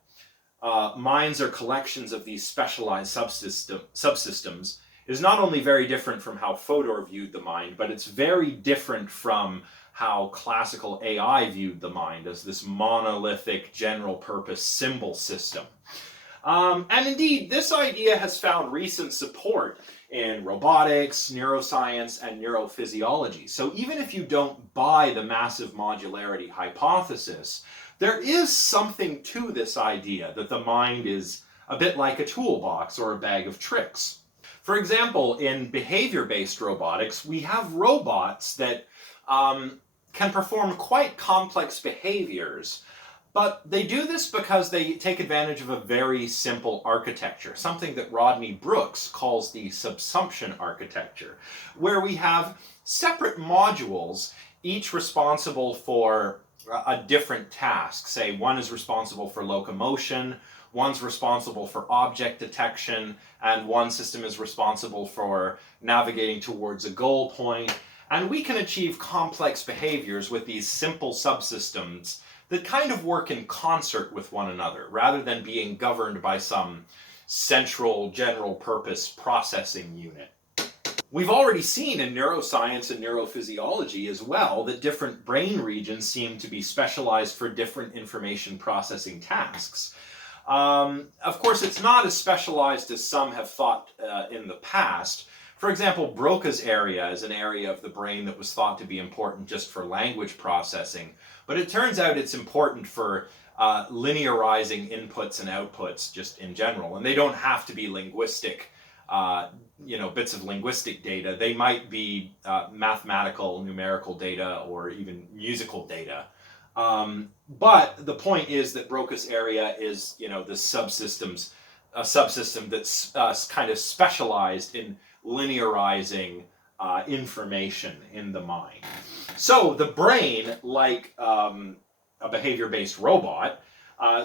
minds are collections of these specialized subsystems is not only very different from how Fodor viewed the mind, but it's very different from how classical AI viewed the mind as this monolithic general purpose symbol system. And indeed, this idea has found recent support in robotics, neuroscience, and neurophysiology. So even if you don't buy the massive modularity hypothesis, there is something to this idea that the mind is a bit like a toolbox or a bag of tricks. For example, in behavior-based robotics, we have robots that can perform quite complex behaviors, but they do this because they take advantage of a very simple architecture, something that Rodney Brooks calls the Subsumption Architecture, where we have separate modules, each responsible for a different task. Say one is responsible for locomotion, one's responsible for object detection, and one system is responsible for navigating towards a goal point. And we can achieve complex behaviors with these simple subsystems that kind of work in concert with one another, rather than being governed by some central general purpose processing unit. We've already seen in neuroscience and neurophysiology as well that different brain regions seem to be specialized for different information processing tasks. Of course, it's not as specialized as some have thought in the past. For example, Broca's area is an area of the brain that was thought to be important just for language processing, but it turns out it's important for linearizing inputs and outputs just in general, and they don't have to be linguistic, bits of linguistic data. They might be mathematical, numerical data, or even musical data. But the point is that Broca's area is, the subsystem that's kind of specialized in linearizing information in the mind. So the brain, like a behavior-based robot,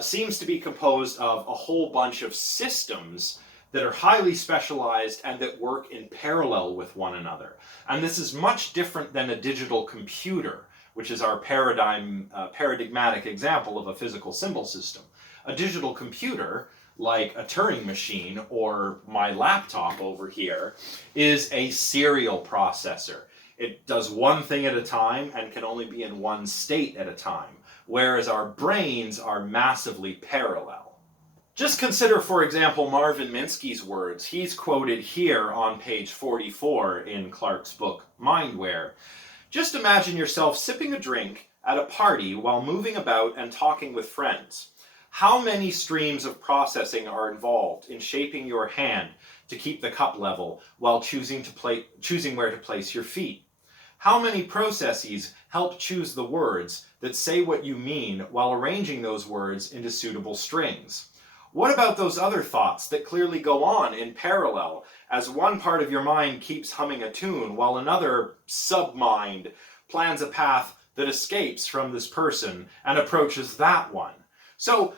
seems to be composed of a whole bunch of systems that are highly specialized and that work in parallel with one another. And this is much different than a digital computer, which is our paradigmatic example of a physical symbol system. A digital computer, like a Turing machine or my laptop over here, is a serial processor. It does one thing at a time and can only be in one state at a time, whereas our brains are massively parallel. Just consider, for example, Marvin Minsky's words. He's quoted here on page 44 in Clarke's book, Mindware. Just imagine yourself sipping a drink at a party while moving about and talking with friends. How many streams of processing are involved in shaping your hand to keep the cup level while choosing where to place your feet? How many processes help choose the words that say what you mean while arranging those words into suitable strings? What about those other thoughts that clearly go on in parallel as one part of your mind keeps humming a tune while another sub-mind plans a path that escapes from this person and approaches that one? So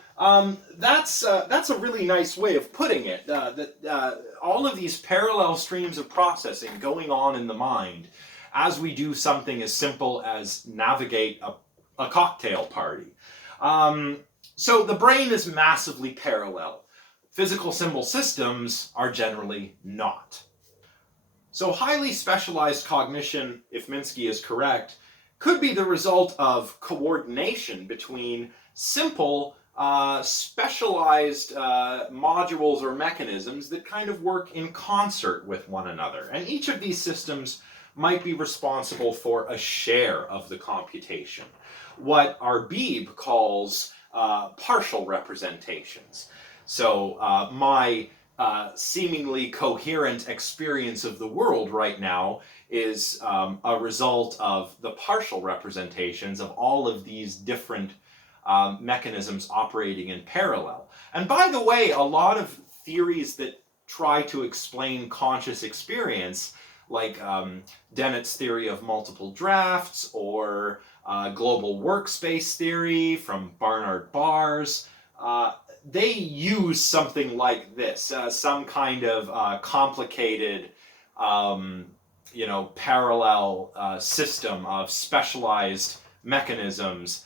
that's a really nice way of putting it, that all of these parallel streams of processing going on in the mind as we do something as simple as navigate a cocktail party. So the brain is massively parallel. Physical symbol systems are generally not. So highly specialized cognition, if Minsky is correct, could be the result of coordination between simple, specialized modules or mechanisms that kind of work in concert with one another. And each of these systems might be responsible for a share of the computation, what Arbib calls partial representations. So my seemingly coherent experience of the world right now is a result of the partial representations of all of these different mechanisms operating in parallel. And by the way, a lot of theories that try to explain conscious experience, like Dennett's theory of multiple drafts or global workspace theory from Barnard Bars, they use something like this, some kind of complicated, parallel system of specialized mechanisms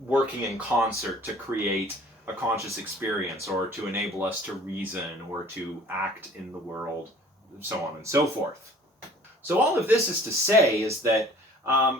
working in concert to create a conscious experience, or to enable us to reason, or to act in the world, so on and so forth. So all of this is to say is that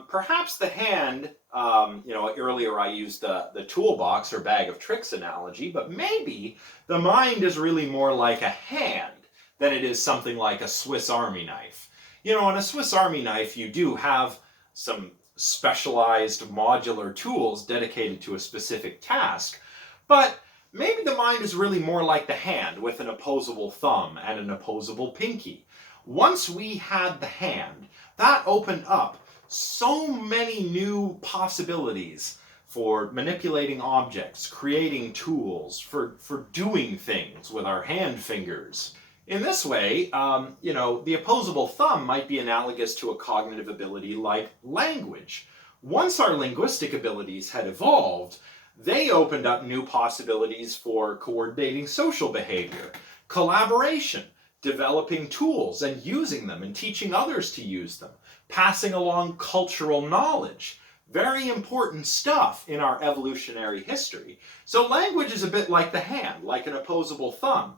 perhaps the hand, earlier I used the toolbox or bag of tricks analogy, but maybe the mind is really more like a hand than it is something like a Swiss Army knife. In a Swiss Army knife, you do have some specialized modular tools dedicated to a specific task, but maybe the mind is really more like the hand with an opposable thumb and an opposable pinky. Once we had the hand, that opened up so many new possibilities for manipulating objects, creating tools, for doing things with our hand fingers. In this way, the opposable thumb might be analogous to a cognitive ability like language. Once our linguistic abilities had evolved, they opened up new possibilities for coordinating social behavior, collaboration, developing tools and using them and teaching others to use them, passing along cultural knowledge. Very important stuff in our evolutionary history. So language is a bit like the hand, like an opposable thumb.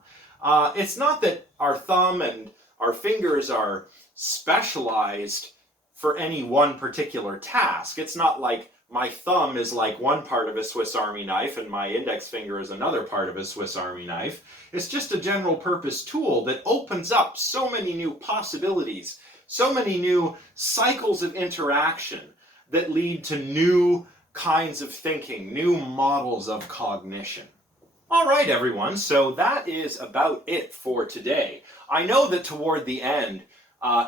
It's not that our thumb and our fingers are specialized for any one particular task. It's not like my thumb is like one part of a Swiss Army knife and my index finger is another part of a Swiss Army knife. It's just a general purpose tool that opens up so many new possibilities, so many new cycles of interaction that lead to new kinds of thinking, new models of cognition. All right, everyone, so that is about it for today. I know that toward the end,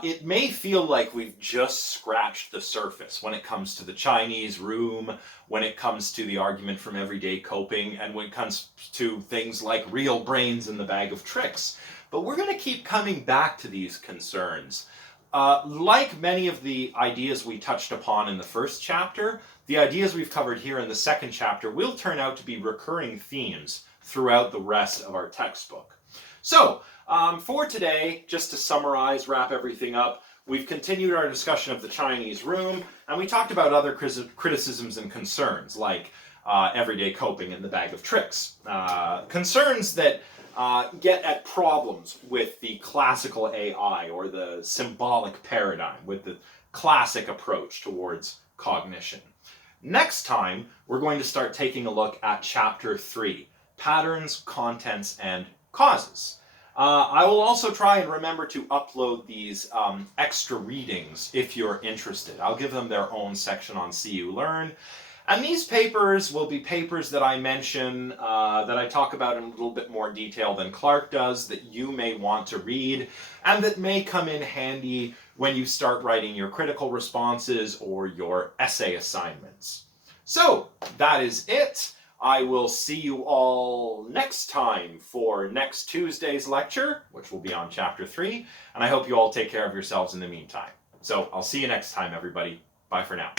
it may feel like we've just scratched the surface when it comes to the Chinese room, when it comes to the argument from everyday coping, and when it comes to things like real brains in the bag of tricks. But we're going to keep coming back to these concerns. Like many of the ideas we touched upon in the first chapter, the ideas we've covered here in the second chapter will turn out to be recurring themes throughout the rest of our textbook. So, for today, just to summarize, wrap everything up, we've continued our discussion of the Chinese room, and we talked about other criticisms and concerns, like everyday coping and the bag of tricks. Concerns that get at problems with the classical AI, or the symbolic paradigm, with the classic approach towards cognition. Next time, we're going to start taking a look at Chapter 3, Patterns, Contents, and Causes. I will also try and remember to upload these extra readings if you're interested. I'll give them their own section on CU Learn. And these papers will be papers that I mention, that I talk about in a little bit more detail than Clark does, that you may want to read, and that may come in handy when you start writing your critical responses or your essay assignments. So, that is it. I will see you all next time for next Tuesday's lecture, which will be on Chapter 3, and I hope you all take care of yourselves in the meantime. So, I'll see you next time, everybody. Bye for now.